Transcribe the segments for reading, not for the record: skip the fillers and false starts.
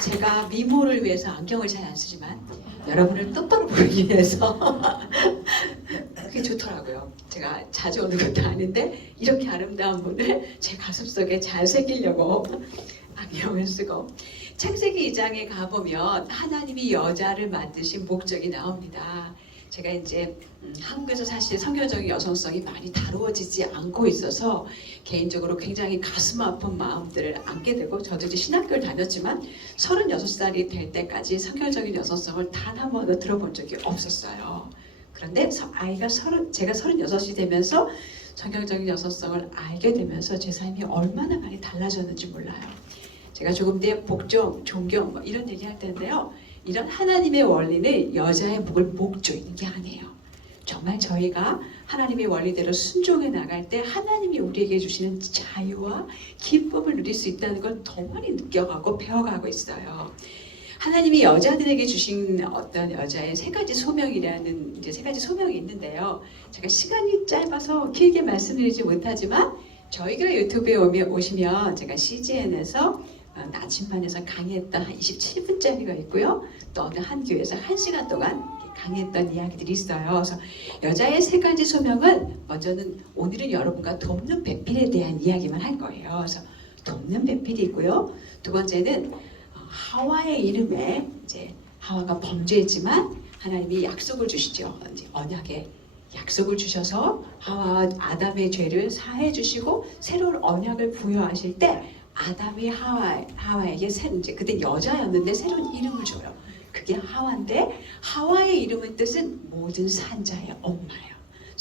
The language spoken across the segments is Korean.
제가 미모를 위해서 안경을 잘 안 쓰지만 여러분을 똑바로 보기 위해서 그게 좋더라고요. 제가 자주 오는 것도 아닌데 이렇게 아름다운 분을 제 가슴속에 잘 새기려고 안경을 쓰고, 창세기 2장에 가보면 하나님이 여자를 만드신 목적이 나옵니다. 제가 이제 한국에서 사실 성경적인 여성성이 많이 다루어지지 않고 있어서 개인적으로 굉장히 가슴 아픈 마음들을 안게 되고, 저도 이제 신학교를 다녔지만 36살이 될 때까지 성경적인 여성성을 단 한 번도 들어본 적이 없었어요. 그런데 제가 36이 되면서 성경적인 여성성을 알게 되면서 제 삶이 얼마나 많이 달라졌는지 몰라요. 제가 조금 뒤에 복종, 존경 이런 얘기 할 텐데요. 이런 하나님의 원리는 여자의 목을 목 조이는 게 아니에요. 정말 저희가 하나님의 원리대로 순종해 나갈 때 하나님이 우리에게 주시는 자유와 기쁨을 누릴 수 있다는 걸 더 많이 느껴가고 배워가고 있어요. 하나님이 여자들에게 주신 어떤 여자의 세 가지 소명이라는 이제 세 가지 소명이 있는데요. 제가 시간이 짧아서 길게 말씀드리지 못하지만 저희가 유튜브에 오시면 제가 CGN에서 나침반에서 강의했던 한 27분짜리가 있고요. 또 어느 한 교회에서 1시간 동안 강의했던 이야기들이 있어요. 그래서 여자의 세 가지 소명은, 먼저는 오늘은 여러분과 돕는 배필에 대한 이야기만 할 거예요. 그래서 돕는 배필이 있고요. 두 번째는 하와의 이름에 이제 하와가 범죄했지만 하나님이 약속을 주시죠. 이제 언약의 약속을 주셔서 하와와 아담의 죄를 사해 주시고 새로운 언약을 부여하실 때 아담이 하와에게 이제 그때 여자였는데 새로운 이름을 줘요. 그게 하와인데, 하와의 이름의 뜻은 모든 산자의 엄마예요.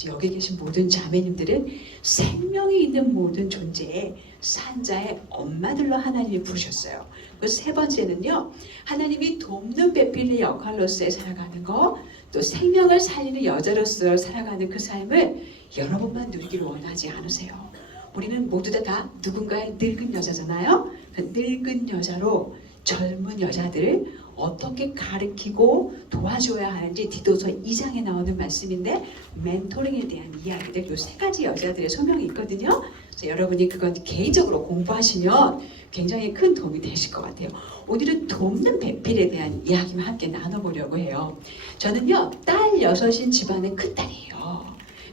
여기 계신 모든 자매님들은 생명이 있는 모든 존재의 산자의 엄마들로 하나님이 부르셨어요. 그 세 번째는요, 하나님이 돕는 배필의 역할로서 살아가는 거, 또 생명을 살리는 여자로서 살아가는 그 삶을 여러분만 누리기를 원하지 않으세요. 우리는 모두 다 누군가의 늙은 여자잖아요. 그 늙은 여자로 젊은 여자들을 어떻게 가르치고 도와줘야 하는지 디도서 2장에 나오는 말씀인데, 멘토링에 대한 이야기들, 이 세 가지 여자들의 소명이 있거든요. 그래서 여러분이 그건 개인적으로 공부하시면 굉장히 큰 도움이 되실 것 같아요. 오늘은 돕는 배필에 대한 이야기만 함께 나눠보려고 해요. 저는요, 딸 6인 집안의 큰딸이에요.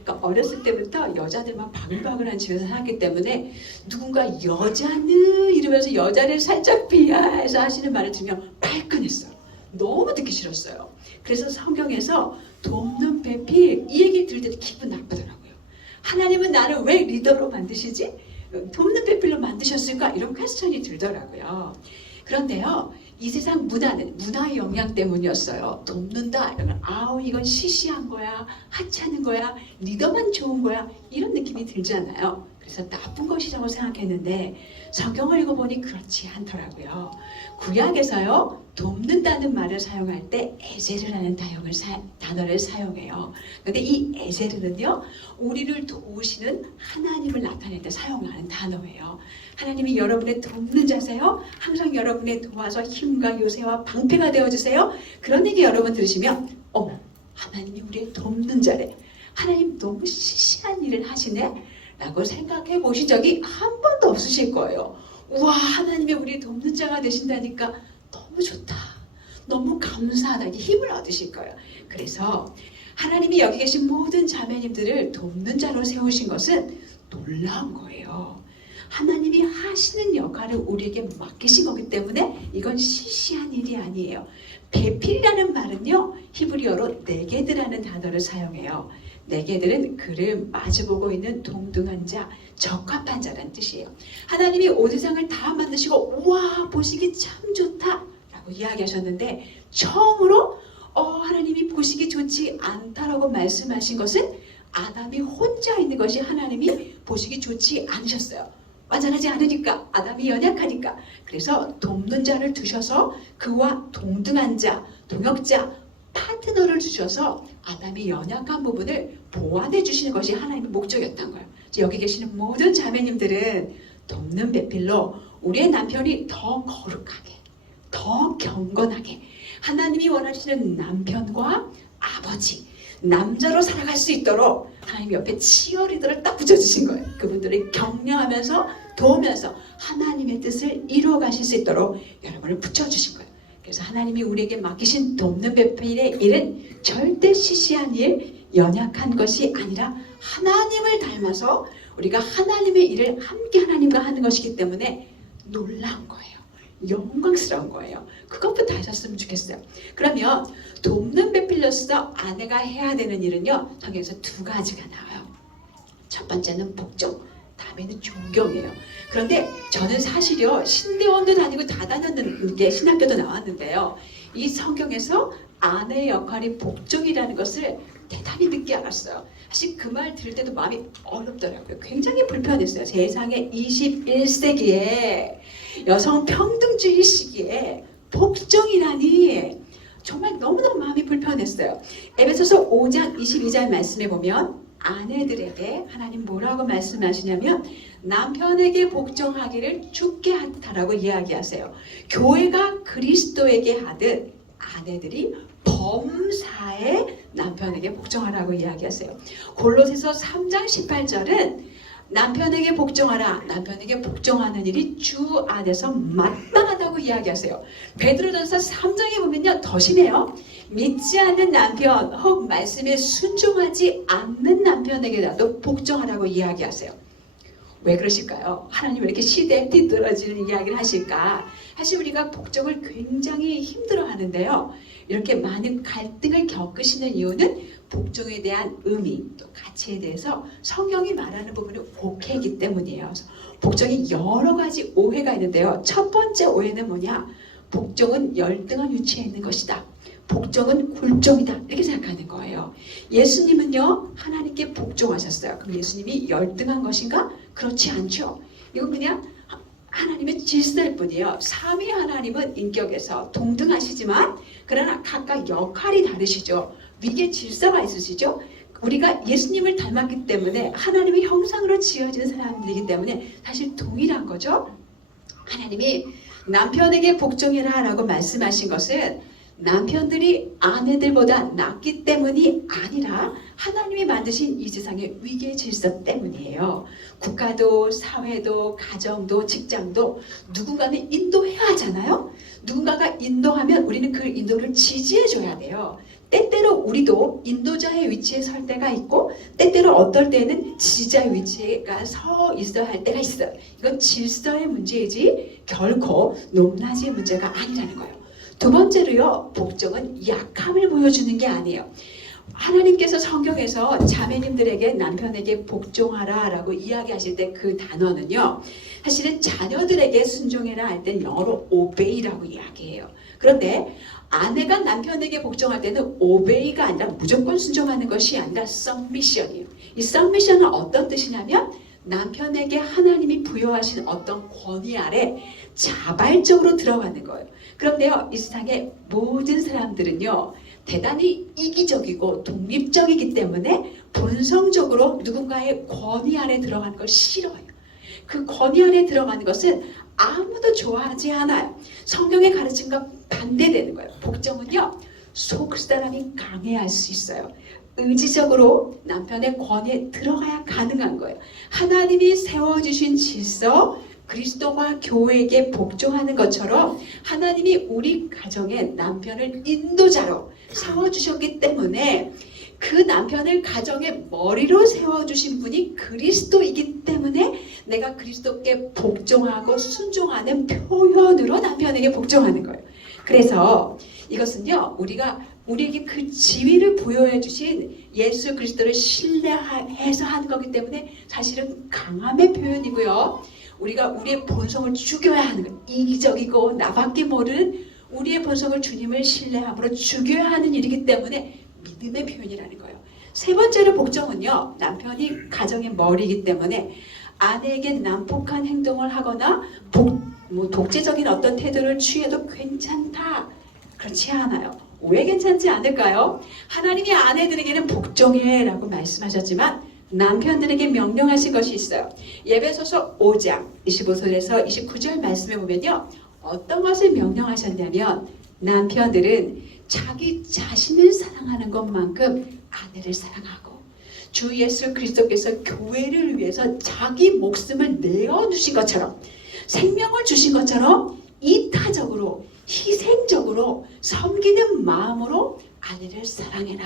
그러니까 어렸을 때부터 여자들만 바글바글한 집에서 살았기 때문에 누군가 여자는 이러면서 여자를 살짝 비하해서 하시는 말을 들으면 발끈했어요. 너무 듣기 싫었어요. 그래서 성경에서 돕는 배필 이 얘기를 들을 때도 기분 나쁘더라고요. 하나님은 나를 왜 리더로 만드시지? 돕는 배필로 만드셨을까? 이런 퀘스천이 들더라고요. 그런데요, 이 세상 문화의 영향 때문이었어요. 돕는다 이러면 아우 이건 시시한 거야, 하찮은 거야, 리더만 좋은 거야, 이런 느낌이 들잖아요. 그래서 나쁜 것이라고 생각했는데 성경을 읽어보니 그렇지 않더라고요. 구약에서요, 돕는다는 말을 사용할 때 에제르라는 단어를 사용해요. 그런데 이 에제르는요, 우리를 도우시는 하나님을 나타낼 때 사용하는 단어예요. 하나님이 여러분의 돕는 자세요. 항상 여러분의 도와서 힘과 요새와 방패가 되어주세요. 그런 얘기 여러분 들으시면 어머, 하나님이 우리의 돕는 자래. 하나님 너무 시시한 일을 하시네? 라고 생각해 보신 적이 한 번도 없으실 거예요. 우와, 하나님이 우리 돕는 자가 되신다니까 너무 좋다, 너무 감사하다, 힘을 얻으실 거예요. 그래서 하나님이 여기 계신 모든 자매님들을 돕는 자로 세우신 것은 놀라운 거예요. 하나님이 하시는 역할을 우리에게 맡기신 거기 때문에 이건 시시한 일이 아니에요. 배필이라는 말은요, 히브리어로 네게드라는 단어를 사용해요. 네게들은 그를 마주보고 있는 동등한 자, 적합한 자라는 뜻이에요. 하나님이 온 세상을 다 만드시고 우와 보시기 참 좋다 라고 이야기하셨는데, 처음으로 하나님이 보시기 좋지 않다라고 말씀하신 것은 아담이 혼자 있는 것이 하나님이 보시기 좋지 않으셨어요. 완전하지 않으니까, 아담이 연약하니까. 그래서 돕는 자를 두셔서 그와 동등한 자, 동역자, 파트너를 주셔서 아담이 연약한 부분을 보완해 주시는 것이 하나님의 목적이었던 거예요. 여기 계시는 모든 자매님들은 돕는 배필로 우리의 남편이 더 거룩하게, 더 경건하게, 하나님이 원하시는 남편과 아버지, 남자로 살아갈 수 있도록 하나님 옆에 치어리더를 딱 붙여주신 거예요. 그분들을 격려하면서 도우면서 하나님의 뜻을 이루어 가실 수 있도록 여러분을 붙여주신 거예요. 그래서 하나님이 우리에게 맡기신 돕는 배필의 일은 절대 시시한 일, 연약한 것이 아니라 하나님을 닮아서 우리가 하나님의 일을 함께 하나님과 하는 것이기 때문에 놀라운 거예요. 영광스러운 거예요. 그것부터 하셨으면 좋겠어요. 그러면 돕는 배필로서 아내가 해야 되는 일은요, 성경에서 두 가지가 나와요. 첫 번째는 복종, 다음에는 존경이에요. 그런데 저는 사실요, 신대원도 다니고 다 다녔는데 신학교도 나왔는데요, 이 성경에서 아내의 역할이 복종이라는 것을 대단히 늦게 알았어요. 사실 그 말 들을 때도 마음이 어렵더라고요. 굉장히 불편했어요. 세상에 21세기에 여성 평등주의 시기에 복종이라니 정말 너무너무 마음이 불편했어요. 에베소서 5장 22절 말씀에 보면 아내들에게 하나님 뭐라고 말씀하시냐면 남편에게 복종하기를 주께 하라고 이야기하세요. 교회가 그리스도에게 하듯 아내들이 범사에 남편에게 복종하라고 이야기하세요. 골로새서 3장 18절은 남편에게 복종하라. 남편에게 복종하는 일이 주 안에서 마땅하다고 이야기하세요. 베드로전서 3장에 보면요, 더 심해요. 믿지 않는 남편 혹 말씀에 순종하지 않는 남편에게라도 복종하라고 이야기하세요. 왜 그러실까요? 하나님 왜 이렇게 시대에 뒤떨어지는 이야기를 하실까? 사실 우리가 복종을 굉장히 힘들어하는데요. 이렇게 많은 갈등을 겪으시는 이유는 복종에 대한 의미 또 가치에 대해서 성경이 말하는 부분이 옥해이기 때문이에요. 복종이 여러 가지 오해가 있는데요. 첫 번째 오해는 뭐냐? 복종은 열등한 위치에 있는 것이다. 복종은 굴종이다. 이렇게 생각하는 거예요. 예수님은요, 하나님께 복종하셨어요. 그럼 예수님이 열등한 것인가? 그렇지 않죠. 이건 그냥 하나님의 질서일 뿐이에요. 삼위 하나님은 인격에서 동등하시지만 그러나 각각 역할이 다르시죠. 위계 질서가 있으시죠. 우리가 예수님을 닮았기 때문에 하나님의 형상으로 지어진 사람들이기 때문에 사실 동일한 거죠. 하나님이 남편에게 복종해라 라고 말씀하신 것은 남편들이 아내들보다 낫기 때문이 아니라 하나님이 만드신 이 세상의 위계 질서 때문이에요. 국가도 사회도 가정도 직장도 누군가는 인도해야 하잖아요. 누군가가 인도하면 우리는 그 인도를 지지해 줘야 돼요. 때때로 우리도 인도자의 위치에 설 때가 있고 때때로 어떨 때는 지지자의 위치에 서 있어야 할 때가 있어요. 이건 질서의 문제이지 결코 높낮이의 문제가 아니라는 거예요. 두 번째로요, 복종은 약함을 보여주는 게 아니에요. 하나님께서 성경에서 자매님들에게 남편에게 복종하라 라고 이야기하실 때 그 단어는요, 사실은 자녀들에게 순종해라 할 때는 영어로 obey라고 이야기해요. 그런데 아내가 남편에게 복종할 때는 obey가 아니라 무조건 순종하는 것이 아니라 submission이에요. 이 submission은 어떤 뜻이냐면 남편에게 하나님이 부여하신 어떤 권위 아래 자발적으로 들어가는 거예요. 그런데요, 이 세상의 모든 사람들은요, 대단히 이기적이고 독립적이기 때문에 본성적으로 누군가의 권위 아래 들어가는 걸 싫어해요. 그 권위 아래 들어가는 것은 아무도 좋아하지 않아요. 성경의 가르침과 반대되는 거예요. 복종은요, 속 사람이 강해야 할 수 있어요. 의지적으로 남편의 권위에 들어가야 가능한 거예요. 하나님이 세워주신 질서, 그리스도와 교회에게 복종하는 것처럼 하나님이 우리 가정의 남편을 인도자로 세워주셨기 때문에 그 남편을 가정의 머리로 세워주신 분이 그리스도이기 때문에 내가 그리스도께 복종하고 순종하는 표현으로 남편에게 복종하는 거예요. 그래서 이것은요, 우리에게 그 지위를 부여해 주신 예수 그리스도를 신뢰해서 하는 거기 때문에 사실은 강함의 표현이고요. 우리가 우리의 본성을 죽여야 하는 거예요. 이기적이고 나밖에 모르는 우리의 본성을 주님을 신뢰함으로 죽여야 하는 일이기 때문에 믿음의 표현이라는 거예요. 세 번째로 복종은요, 남편이 가정의 머리이기 때문에 아내에게 난폭한 행동을 하거나 독재적인 어떤 태도를 취해도 괜찮다. 그렇지 않아요. 왜 괜찮지 않을까요? 하나님이 아내들에게는 복종해 라고 말씀하셨지만 남편들에게 명령하신 것이 있어요. 에베소서 5장 25절에서 29절 말씀에 보면요, 어떤 것을 명령하셨냐면 남편들은 자기 자신을 사랑하는 것만큼 아내를 사랑하고 주 예수 그리스도께서 교회를 위해서 자기 목숨을 내어주신 것처럼, 생명을 주신 것처럼 이타적으로 희생적으로 섬기는 마음으로 아내를 사랑해라.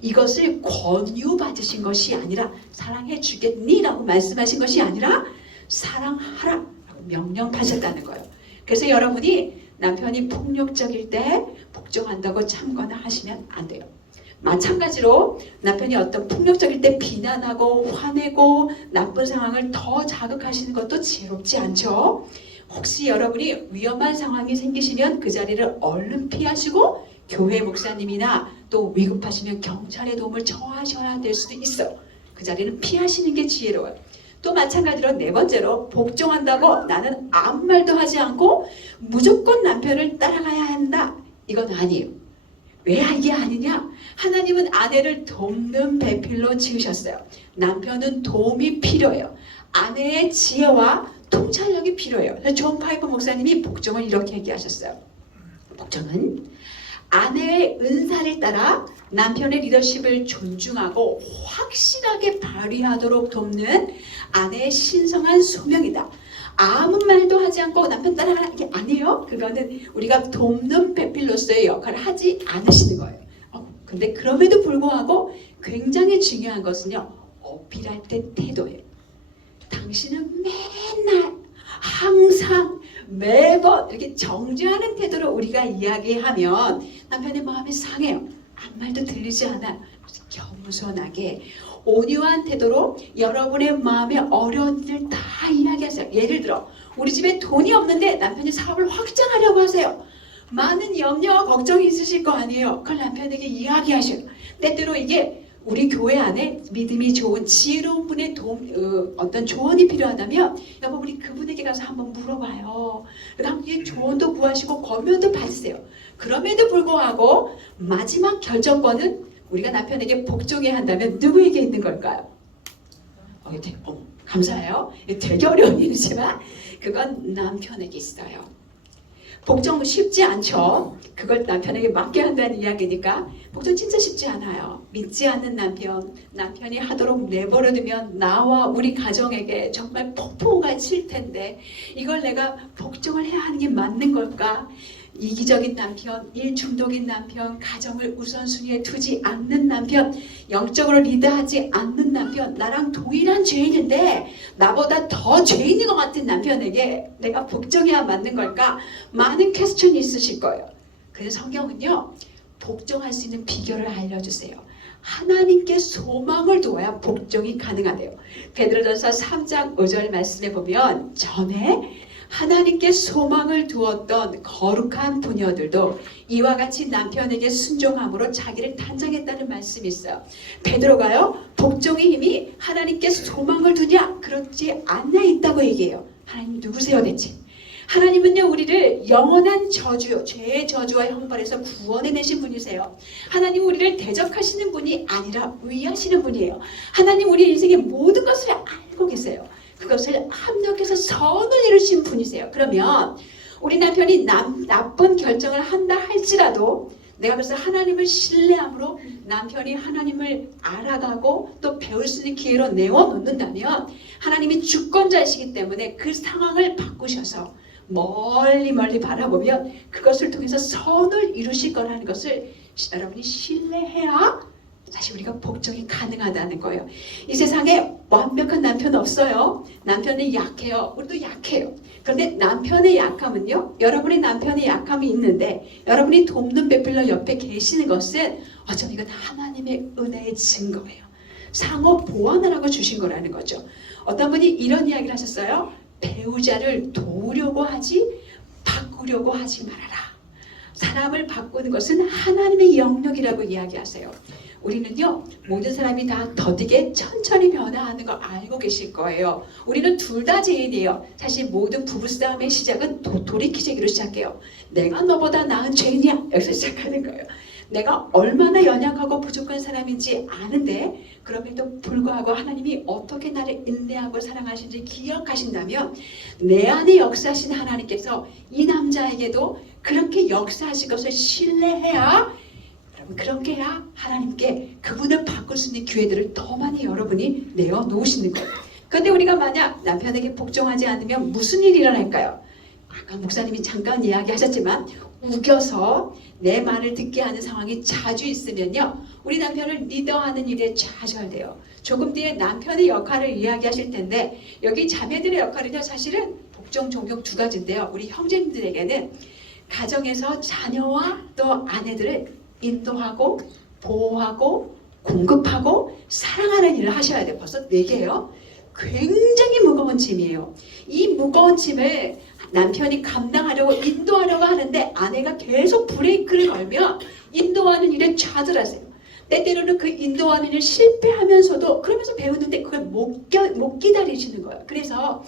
이것을 권유받으신 것이 아니라 사랑해 주겠니? 라고 말씀하신 것이 아니라 사랑하라 라고 명령하셨다는 거예요. 그래서 여러분이 남편이 폭력적일 때 복종한다고 참거나 하시면 안 돼요. 마찬가지로 남편이 어떤 폭력적일 때 비난하고 화내고 나쁜 상황을 더 자극하시는 것도 지혜롭지 않죠. 혹시 여러분이 위험한 상황이 생기시면 그 자리를 얼른 피하시고 교회 목사님이나 또 위급하시면 경찰의 도움을 청하셔야 될 수도 있어요. 그 자리는 피하시는 게 지혜로워요. 또 마찬가지로 네 번째로 복종한다고 나는 아무 말도 하지 않고 무조건 남편을 따라가야 한다. 이건 아니에요. 왜 이게 아니냐? 하나님은 아내를 돕는 배필로 지으셨어요. 남편은 도움이 필요해요. 아내의 지혜와 통찰력이 필요해요. 존 파이퍼 목사님이 복종을 이렇게 얘기하셨어요. 복종은 아내의 은사를 따라 남편의 리더십을 존중하고 확실하게 발휘하도록 돕는 아내의 신성한 소명이다. 아무 말도 하지 않고 남편 따라가라 이게 아니에요. 그거는 우리가 돕는 배필로서의 역할을 하지 않으시는 거예요. 근데 그럼에도 불구하고 굉장히 중요한 것은요, 어필할 때 태도예요. 당신은 맨날 항상 매번 이렇게 정죄하는 태도로 우리가 이야기하면 남편의 마음이 상해요. 아무 말도 들리지 않아. 겸손하게 온유한 태도로 여러분의 마음에 어려운 일을 다 이야기하세요. 예를 들어 우리 집에 돈이 없는데 남편이 사업을 확장하려고 하세요. 많은 염려와 걱정이 있으실 거 아니에요. 그걸 남편에게 이야기하셔요. 때때로 이게 우리 교회 안에 믿음이 좋은 지혜로운 분의 도움, 어떤 조언이 필요하다면 여보 우리 그분에게 가서 한번 물어봐요. 그러니까 함께 조언도 구하시고 권면도 받으세요. 그럼에도 불구하고 마지막 결정권은 우리가 남편에게 복종해야 한다면 누구에게 있는 걸까요? 감사해요. 되게 어려운 일이지만 그건 남편에게 있어요. 복종 쉽지 않죠. 그걸 남편에게 맡겨야 한다는 이야기니까 복종 진짜 쉽지 않아요. 믿지 않는 남편, 남편이 하도록 내버려두면 나와 우리 가정에게 정말 폭풍우가 칠 텐데 이걸 내가 복종을 해야 하는 게 맞는 걸까? 이기적인 남편, 일중독인 남편, 가정을 우선순위에 두지 않는 남편, 영적으로 리드하지 않는 남편, 나랑 동일한 죄인인데 나보다 더 죄인인 것 같은 남편에게 내가 복종해야 맞는 걸까? 많은 퀘스천이 있으실 거예요. 그래서 성경은요, 복종할 수 있는 비결을 알려주세요. 하나님께 소망을 두어야 복종이 가능하대요. 베드로전서 3장 5절 말씀에 보면 전에 하나님께 소망을 두었던 거룩한 부녀들도 이와 같이 남편에게 순종함으로 자기를 단장했다는 말씀이 있어요. 베드로가요, 복종의 힘이 하나님께 소망을 두냐? 그렇지 않냐 있다고 얘기해요. 하나님 누구세요 대체? 하나님은요 우리를 영원한 저주요 죄의 저주와 형벌에서 구원해내신 분이세요. 하나님 우리를 대적하시는 분이 아니라 위하시는 분이에요. 하나님 우리 인생의 모든 것을 알고 계세요. 그것을 합력해서 선을 이루신 분이세요. 그러면 우리 남편이 나쁜 결정을 한다 할지라도 내가 그래서 하나님을 신뢰함으로 남편이 하나님을 알아가고 또 배울 수 있는 기회로 내어놓는다면 하나님이 주권자이시기 때문에 그 상황을 바꾸셔서 멀리 바라보면 그것을 통해서 선을 이루실 거라는 것을 여러분이 신뢰해야 사실 우리가 복종이 가능하다는 거예요. 이 세상에 완벽한 남편 없어요. 남편이 약해요. 우리도 약해요. 그런데 남편의 약함은요, 여러분의 남편의 약함이 있는데 여러분이 돕는 배필러 옆에 계시는 것은 어쩌면 이건 하나님의 은혜의 증거예요. 상호 보완을 하고 주신 거라는 거죠. 어떤 분이 이런 이야기를 하셨어요. 배우자를 도우려고 하지 바꾸려고 하지 말아라. 사람을 바꾸는 것은 하나님의 영역이라고 이야기하세요. 우리는요 모든 사람이 다 더디게 천천히 변화하는 걸 알고 계실 거예요. 우리는 둘 다 죄인이에요. 사실 모든 부부싸움의 시작은 돌이키기로 시작해요. 내가 너보다 나은 죄인이야. 여기서 시작하는 거예요. 내가 얼마나 연약하고 부족한 사람인지 아는데 그럼에도 불구하고 하나님이 어떻게 나를 인내하고 사랑하시는지 기억하신다면 내 안에 역사하신 하나님께서 이 남자에게도 그렇게 역사하실 것을 신뢰해야 그렇게 해야 하나님께 그분을 바꿀 수 있는 기회들을 더 많이 여러분이 내어놓으시는 거예요. 그런데 우리가 만약 남편에게 복종하지 않으면 무슨 일이 일어날까요? 아까 목사님이 잠깐 이야기하셨지만 우겨서 내 말을 듣게 하는 상황이 자주 있으면요, 우리 남편을 리더하는 일에 좌절돼요. 조금 뒤에 남편의 역할을 이야기하실 텐데, 여기 자매들의 역할은요, 사실은 복종, 존경 두 가지인데요. 우리 형제님들에게는 가정에서 자녀와 또 아내들을 인도하고 보호하고 공급하고 사랑하는 일을 하셔야 돼요. 벌써 4개예요. 굉장히 무거운 짐이에요. 이 무거운 짐을 남편이 감당하려고 인도하려고 하는데 아내가 계속 브레이크를 걸면 인도하는 일에 좌절하세요. 때때로는 그 인도하는 일 실패하면서도 그러면서 배우는데 그걸 못 기다리시는 거예요. 그래서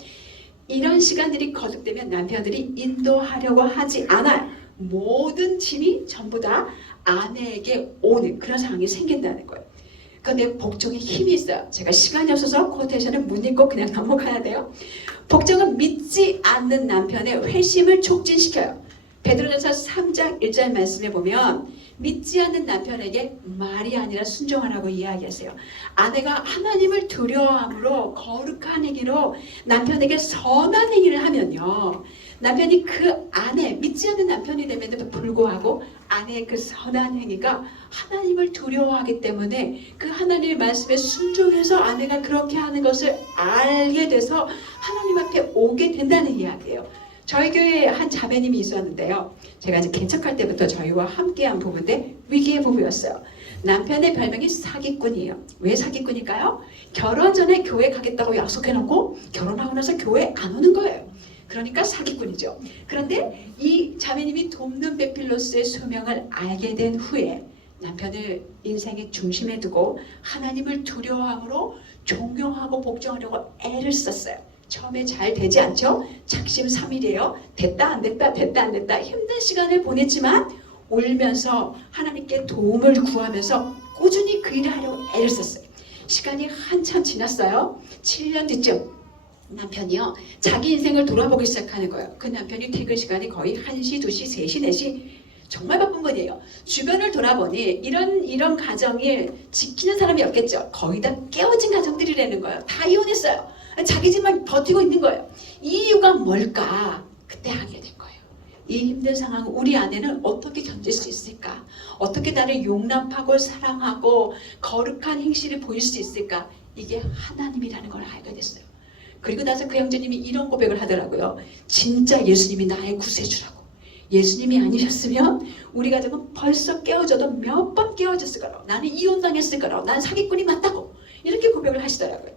이런 시간들이 거듭되면 남편들이 인도하려고 하지 않아요. 모든 짐이 전부 다 아내에게 오는 그런 상황이 생긴다는 거예요. 그런데 복종에 힘이 있어요. 제가 시간이 없어서 코테이션을 못 읽고 그냥 넘어가야 돼요. 복종은 믿지 않는 남편의 회심을 촉진시켜요. 베드로전서 3장 1절 말씀에 보면 믿지 않는 남편에게 말이 아니라 순종하라고 이야기하세요. 아내가 하나님을 두려워함으로 거룩한 행위로 남편에게 선한 행위를 하면요, 남편이 그 아내, 믿지 않는 남편이 됨에도 불구하고 아내의 그 선한 행위가 하나님을 두려워하기 때문에 그 하나님의 말씀에 순종해서 아내가 그렇게 하는 것을 알게 돼서 하나님 앞에 오게 된다는 이야기예요. 저희 교회에 한 자매님이 있었는데요. 제가 이제 개척할 때부터 저희와 함께한 부부인데 위기의 부부였어요. 남편의 별명이 사기꾼이에요. 왜 사기꾼일까요? 결혼 전에 교회 가겠다고 약속해놓고 결혼하고 나서 교회 안 오는 거예요. 그러니까 사기꾼이죠. 그런데 이 자매님이 돕는 베필로스의 소명을 알게 된 후에 남편을 인생의 중심에 두고 하나님을 두려워함으로 존경하고 복종하려고 애를 썼어요. 처음에 잘 되지 않죠? 작심삼일이에요. 됐다 안 됐다 됐다 안 됐다 힘든 시간을 보냈지만 울면서 하나님께 도움을 구하면서 꾸준히 그 일을 하려고 애를 썼어요. 시간이 한참 지났어요. 7년 뒤쯤 남편이요, 자기 인생을 돌아보기 시작하는 거예요. 그 남편이 퇴근 시간이 거의 1시, 2시, 3시, 4시 정말 바쁜 분이에요. 주변을 돌아보니 이런 가정을 지키는 사람이 없겠죠. 거의 다 깨어진 가정들이라는 거예요. 다 이혼했어요. 자기 집만 버티고 있는 거예요. 이 이유가 뭘까? 그때 알게 된 거예요. 이 힘든 상황을 우리 아내는 어떻게 견딜 수 있을까? 어떻게 나를 용납하고 사랑하고 거룩한 행실을 보일 수 있을까? 이게 하나님이라는 걸 알게 됐어요. 그리고 나서 그 형제님이 이런 고백을 하더라고요. 진짜 예수님이 나의 구세주라고. 예수님이 아니셨으면 우리 가정은 벌써 깨어져도 몇 번 깨어졌을 거라고. 나는 이혼당했을 거라고. 난 사기꾼이 맞다고. 이렇게 고백을 하시더라고요.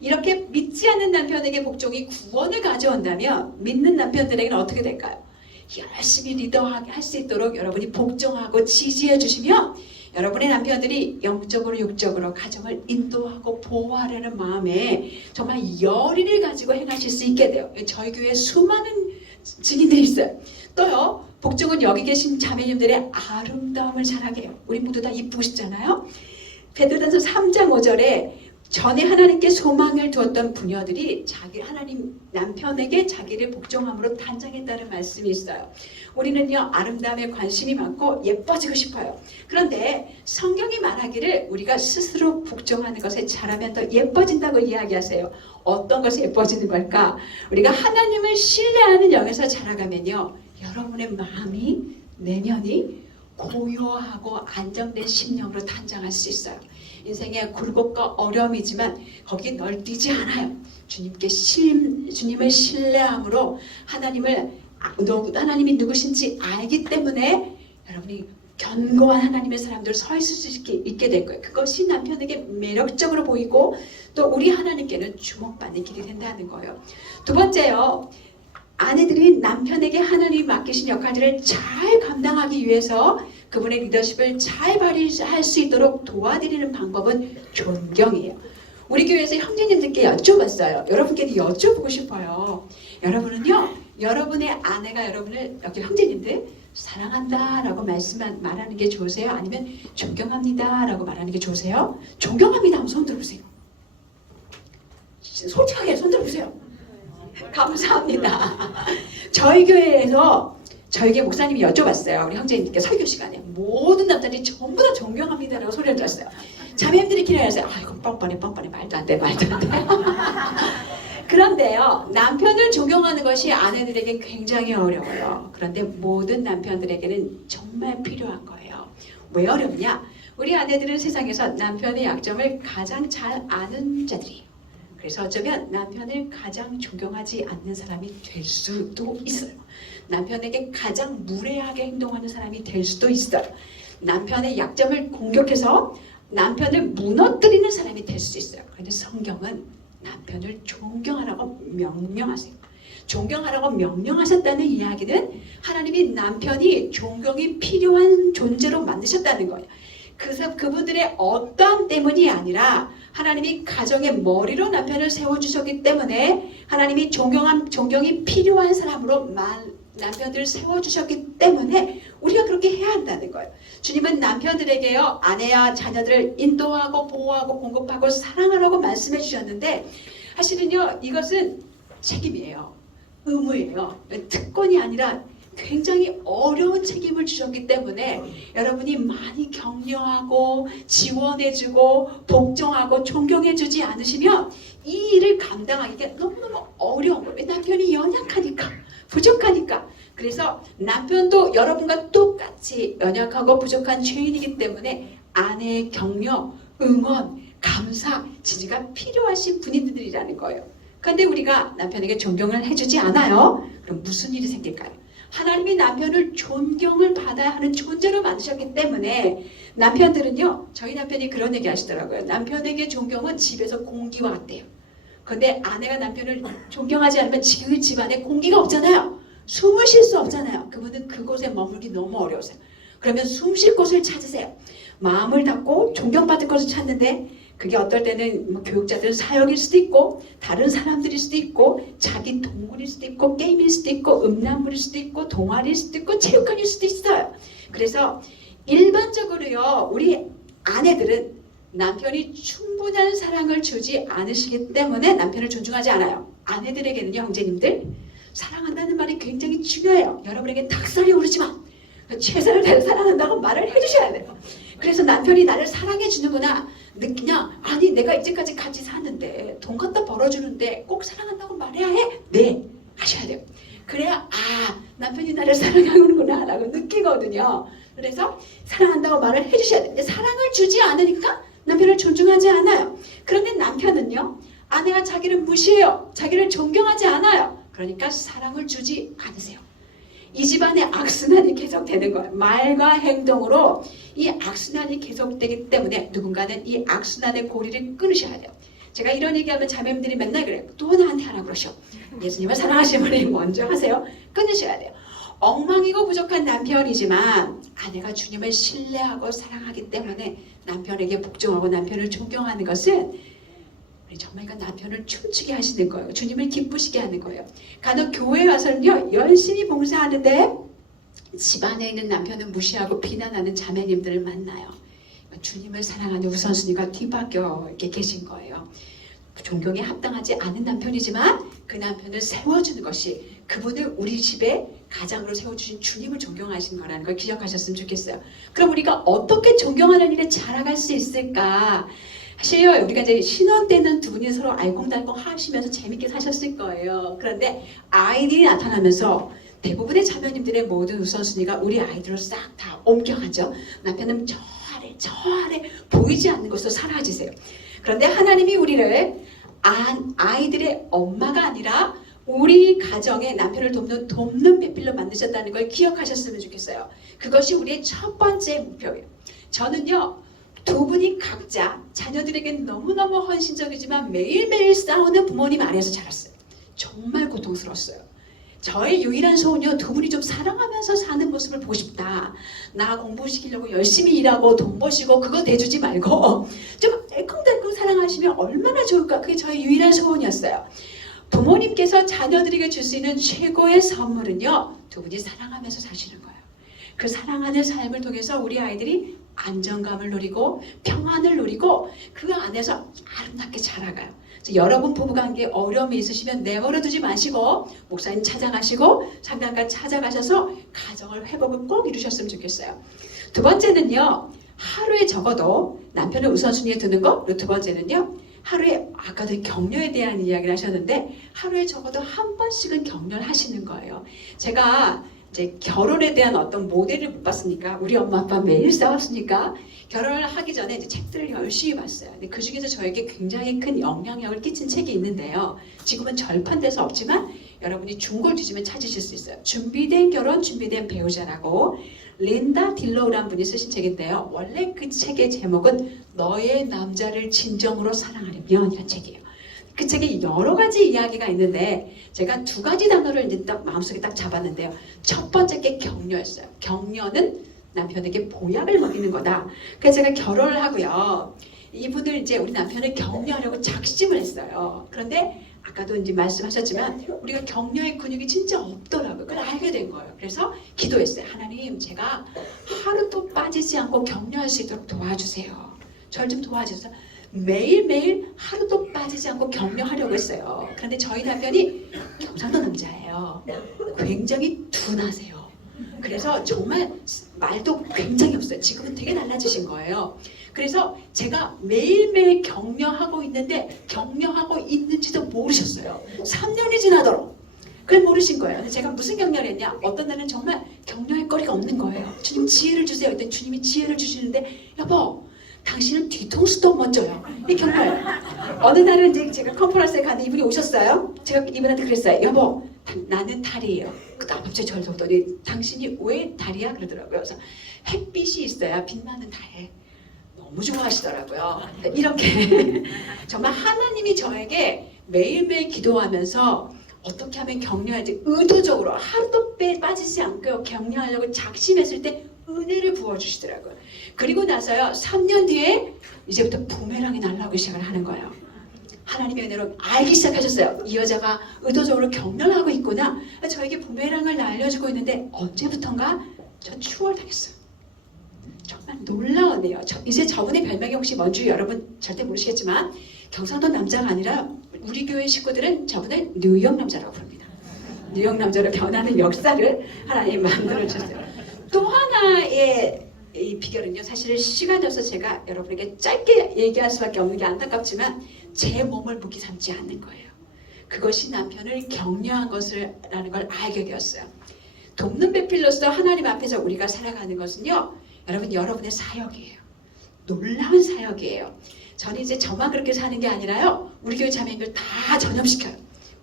이렇게 믿지 않는 남편에게 복종이 구원을 가져온다면 믿는 남편들에게는 어떻게 될까요? 열심히 리더하게 할 수 있도록 여러분이 복종하고 지지해 주시면 여러분의 남편들이 영적으로 육적으로 가정을 인도하고 보호하려는 마음에 정말 열의를 가지고 행하실 수 있게 돼요. 저희 교회에 수많은 증인들이 있어요. 또요, 복종은 여기 계신 자매님들의 아름다움을 자랑해요. 우리 모두 다 이쁘고 싶잖아요. 베드로전서 3장 5절에 전에 하나님께 소망을 두었던 부녀들이 자기 하나님 남편에게 자기를 복종함으로 단장했다는 말씀이 있어요. 우리는요, 아름다움에 관심이 많고 예뻐지고 싶어요. 그런데 성경이 말하기를 우리가 스스로 복종하는 것에 잘하면 더 예뻐진다고 이야기하세요. 어떤 것에 예뻐지는 걸까? 우리가 하나님을 신뢰하는 영에서 자라가면요, 여러분의 마음이, 내면이 고요하고 안정된 심령으로 단장할 수 있어요. 인생의 굴곡과 어려움이지만 거기 널뛰지 않아요. 주님을 신뢰함으로 하나님이 누구신지 알기 때문에 여러분이 견고한 하나님의 사람들 서 있을 수 있게 될 거예요. 그것이 남편에게 매력적으로 보이고 또 우리 하나님께는 주목받는 길이 된다는 거예요. 두 번째요, 아내들이 남편에게 하나님이 맡기신 역할들을 잘 감당하기 위해서 그분의 리더십을 잘 발휘할 수 있도록 도와드리는 방법은 존경이에요. 우리 교회에서 형제님들께 여쭤봤어요. 여러분께도 여쭤보고 싶어요. 여러분은요, 여러분의 아내가 여러분을, 여기 형제님들, 사랑한다 라고 말하는 게 좋으세요? 아니면 존경합니다 라고 말하는 게 좋으세요? 존경합니다 하면 손 들어보세요. 솔직하게 손 들어보세요. 감사합니다. 저희 교회에서 저에게 목사님이 여쭤봤어요. 우리 형제님께 설교 시간에 모든 남자들이 전부 다 존경합니다라고 소리를 들었어요. 자매님들이 기다렸어요. 아 이거 뻔뻔해 말도 안 돼. 그런데요, 남편을 존경하는 것이 아내들에게 굉장히 어려워요. 그런데 모든 남편들에게는 정말 필요한 거예요. 왜 어렵냐? 우리 아내들은 세상에서 남편의 약점을 가장 잘 아는 자들이에요. 그래서 어쩌면 남편을 가장 존경하지 않는 사람이 될 수도 있어요. 남편에게 가장 무례하게 행동하는 사람이 될 수도 있어요. 남편의 약점을 공격해서 남편을 무너뜨리는 사람이 될 수도 있어요. 그런데 성경은 남편을 존경하라고 명령하세요. 존경하라고 명령하셨다는 이야기는 하나님이 남편이 존경이 필요한 존재로 만드셨다는 거예요. 그래서 그분들의 어떠함 때문이 아니라 하나님이 가정의 머리로 남편을 세워주셨기 때문에 하나님이 존경이 필요한 사람으로 남편들을 세워주셨기 때문에 우리가 그렇게 해야 한다는 거예요. 주님은 남편들에게요, 아내와 자녀들을 인도하고 보호하고 공급하고 사랑하라고 말씀해 주셨는데 사실은요, 이것은 책임이에요. 의무예요. 특권이 아니라 굉장히 어려운 책임을 주셨기 때문에 여러분이 많이 격려하고 지원해주고 복종하고 존경해주지 않으시면 이 일을 감당하기가 너무너무 어려운 거예요. 남편이 연약하니까, 부족하니까. 그래서 남편도 여러분과 똑같이 연약하고 부족한 죄인이기 때문에 아내의 격려, 응원, 감사, 지지가 필요하신 분들이라는 거예요. 그런데 우리가 남편에게 존경을 해주지 않아요. 그럼 무슨 일이 생길까요? 하나님이 남편을 존경을 받아야 하는 존재로 만드셨기 때문에 남편들은요, 저희 남편이 그런 얘기 하시더라고요. 남편에게 존경은 집에서 공기와 같대요. 그런데 아내가 남편을 존경하지 않으면 그 집안에 공기가 없잖아요. 숨을 쉴 수 없잖아요. 그분은 그곳에 머물기 너무 어려우세요. 그러면 숨 쉴 곳을 찾으세요. 마음을 닫고 존경받을 것을 찾는데 그게 어떨 때는 교육자들은 사역일 수도 있고 다른 사람들일 수도 있고 자기 동물일 수도 있고 게임일 수도 있고 음란물일 수도 있고 동아리일 수도 있고 체육관일 수도 있어요. 그래서 일반적으로요, 우리 아내들은 남편이 충분한 사랑을 주지 않으시기 때문에 남편을 존중하지 않아요. 아내들에게는요, 형제님들, 사랑한다는 말이 굉장히 중요해요. 여러분에게 닭살이 오르지만 최선을 다해 사랑한다고 말을 해주셔야 돼요. 그래서 남편이 나를 사랑해 주는구나, 그냥 아니 내가 이제까지 같이 사는데 돈 갖다 벌어주는데 꼭 사랑한다고 말해야 해? 네, 하셔야 돼요. 그래야 남편이 나를 사랑하는구나 라고 느끼거든요. 그래서 사랑한다고 말을 해주셔야 돼요. 근데 사랑을 주지 않으니까 남편을 존중하지 않아요. 그런데 남편은요, 아내가 자기를 무시해요. 자기를 존경하지 않아요. 그러니까 사랑을 주지 않으세요. 이 집안의 악순환이 계속되는 거예요. 말과 행동으로 이 악순환이 계속되기 때문에 누군가는 이 악순환의 고리를 끊으셔야 돼요. 제가 이런 얘기하면 자매님들이 맨날 그래요. 또 나한테 하라 그러셔. 예수님을 사랑하시는 분이 먼저 하세요. 끊으셔야 돼요. 엉망이고 부족한 남편이지만 아내가 주님을 신뢰하고 사랑하기 때문에 남편에게 복종하고 남편을 존경하는 것은 정말 그 남편을 춤추게 하시는 거예요. 주님을 기쁘시게 하는 거예요. 간혹 교회에 와서는요, 열심히 봉사하는데 집안에 있는 남편은 무시하고 비난하는 자매님들을 만나요. 주님을 사랑하는 우선순위가 뒤바뀌어 이렇게 계신 거예요. 존경에 합당하지 않은 남편이지만 그 남편을 세워주는 것이 그분을 우리 집에 가장으로 세워주신 주님을 존경하시는 거라는 걸 기억하셨으면 좋겠어요. 그럼 우리가 어떻게 존경하는 일에 자라갈 수 있을까? 사실요, 우리가 이제 신혼 때는 두 분이 서로 알콩달콩 하시면서 재밌게 사셨을 거예요. 그런데 아이들이 나타나면서 대부분의 자매님들의 모든 우선순위가 우리 아이들로 싹 다 옮겨가죠. 남편은 저 아래 보이지 않는 곳으로 사라지세요. 그런데 하나님이 우리를 아이들의 엄마가 아니라 우리 가정의 남편을 돕는 배필로 만드셨다는 걸 기억하셨으면 좋겠어요. 그것이 우리의 첫 번째 목표예요. 저는요, 두 분이 각자 자녀들에게 너무너무 헌신적이지만 매일매일 싸우는 부모님 아래에서 자랐어요. 정말 고통스러웠어요. 저의 유일한 소원이요, 두 분이 좀 사랑하면서 사는 모습을 보고 싶다. 나 공부시키려고 열심히 일하고 돈 버시고 그거 대주지 말고 좀 알콩달콩 사랑하시면 얼마나 좋을까. 그게 저의 유일한 소원이었어요. 부모님께서 자녀들에게 줄 수 있는 최고의 선물은요, 두 분이 사랑하면서 사시는 거예요. 그 사랑하는 삶을 통해서 우리 아이들이 안정감을 누리고 평안을 누리고 그 안에서 아름답게 자라가요. 그래서 여러분 부부관계에 어려움이 있으시면 내버려두지 마시고 목사님 찾아가시고 상담가 찾아가셔서 가정을 회복을 꼭 이루셨으면 좋겠어요. 두 번째는요. 하루에 적어도 남편을 우선순위에 두는 거. 그리고 두 번째는요. 하루에 아까도 격려에 대한 이야기를 하셨는데 하루에 적어도 한 번씩은 격려를 하시는 거예요. 제가 이제 결혼에 대한 어떤 모델을 못 봤으니까 우리 엄마 아빠 매일 싸웠으니까 결혼을 하기 전에 이제 책들을 열심히 봤어요. 근데 그 중에서 저에게 굉장히 큰 영향력을 끼친 책이 있는데요. 지금은 절판돼서 없지만 여러분이 중고를 뒤지면 찾으실 수 있어요. 준비된 결혼, 준비된 배우자라고 린다 딜로우라는 분이 쓰신 책인데요. 원래 그 책의 제목은 너의 남자를 진정으로 사랑하려면 이라는 책이에요. 그 책에 여러 가지 이야기가 있는데 제가 두 가지 단어를 이제 딱 마음속에 딱 잡았는데요. 첫 번째 게 격려였어요. 격려는 남편에게 보약을 먹이는 거다. 그래서 제가 결혼을 하고요. 이분을 이제 우리 남편을 격려하려고 작심을 했어요. 그런데 아까도 이제 말씀하셨지만 우리가 격려의 근육이 진짜 없더라고요. 그걸 알게 된 거예요. 그래서 기도했어요. 하나님, 제가 하루도 빠지지 않고 격려할 수 있도록 도와주세요. 저를 좀 도와주세요. 매일매일 하루도 빠지지 않고 격려하려고 했어요. 그런데 저희 남편이 경상도 남자예요. 굉장히 둔하세요. 그래서 정말 말도 굉장히 없어요. 지금은 되게 달라지신 거예요. 그래서 제가 매일매일 격려하고 있는데 격려하고 있는지도 모르셨어요. 3년이 지나도록. 그걸 모르신 거예요. 근데 제가 무슨 격려를 했냐? 어떤 날은 정말 격려할 거리가 없는 거예요. 주님 지혜를 주세요. 그랬더니 주님이 지혜를 주시는데 여보, 당신은 뒤통수도 멋져요. 이 정말 어느 날은 이제 제가 컨퍼런스에 가는데 이분이 오셨어요. 제가 이분한테 그랬어요. 여보, 나는 달이에요. 갑자기 저를 보더니 당신이 왜 달이야? 그러더라고요. 그래서 햇빛이 있어야 빛나는 달. 너무 좋아하시더라고요. 이렇게 정말 하나님이 저에게 매일매일 기도하면서 어떻게 하면 격려할지 의도적으로 하루도 빠지지 않고 격려하려고 작심했을 때 은혜를 부어주시더라고요. 그리고 나서요 3년 뒤에 이제부터 부메랑이 날아오기 시작을 하는 거예요. 하나님의 은혜로 알기 시작하셨어요. 이 여자가 의도적으로 격려를 하고 있구나. 저에게 부메랑을 날려주고 있는데 언제부턴가 저 추월당했어요. 정말 놀라우네요. 이제 저분의 별명이 혹시 뭔지 여러분 절대 모르시겠지만 경상도 남자가 아니라 우리 교회 식구들은 저분을 뉴욕 남자라고 부릅니다. 뉴욕 남자로 변하는 역사를 하나님 만들어 주셨어요. 또 하나의 이 비결은요. 사실은 시간이 없어서 제가 여러분에게 짧게 얘기할 수밖에 없는 게 안타깝지만 제 몸을 무기 삼지 않는 거예요. 그것이 남편을 격려한 것이라는 걸 알게 되었어요. 돕는 배필로서 하나님 앞에서 우리가 살아가는 것은요. 여러분의 사역이에요. 놀라운 사역이에요. 저는 이제 저만 그렇게 사는 게 아니라요. 우리 교회 자매님들 다 전염시켜요.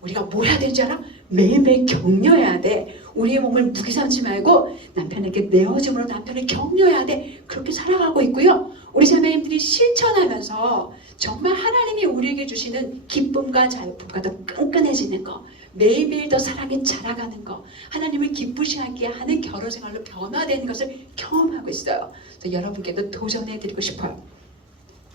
우리가 뭘 해야 되는 줄 알아? 매일매일 격려해야 돼. 우리의 몸을 무기 삼지 말고 남편에게 내어줌으로 남편을 격려해야 돼. 그렇게 살아가고 있고요. 우리 자매님들이 실천하면서 정말 하나님이 우리에게 주시는 기쁨과 자유품과 더 끈끈해지는 거, 매일매일 더 사랑에 자라가는 거, 하나님을 기쁘시하게 하는 결혼생활로 변화되는 것을 경험하고 있어요. 그래서 여러분께도 도전해드리고 싶어요.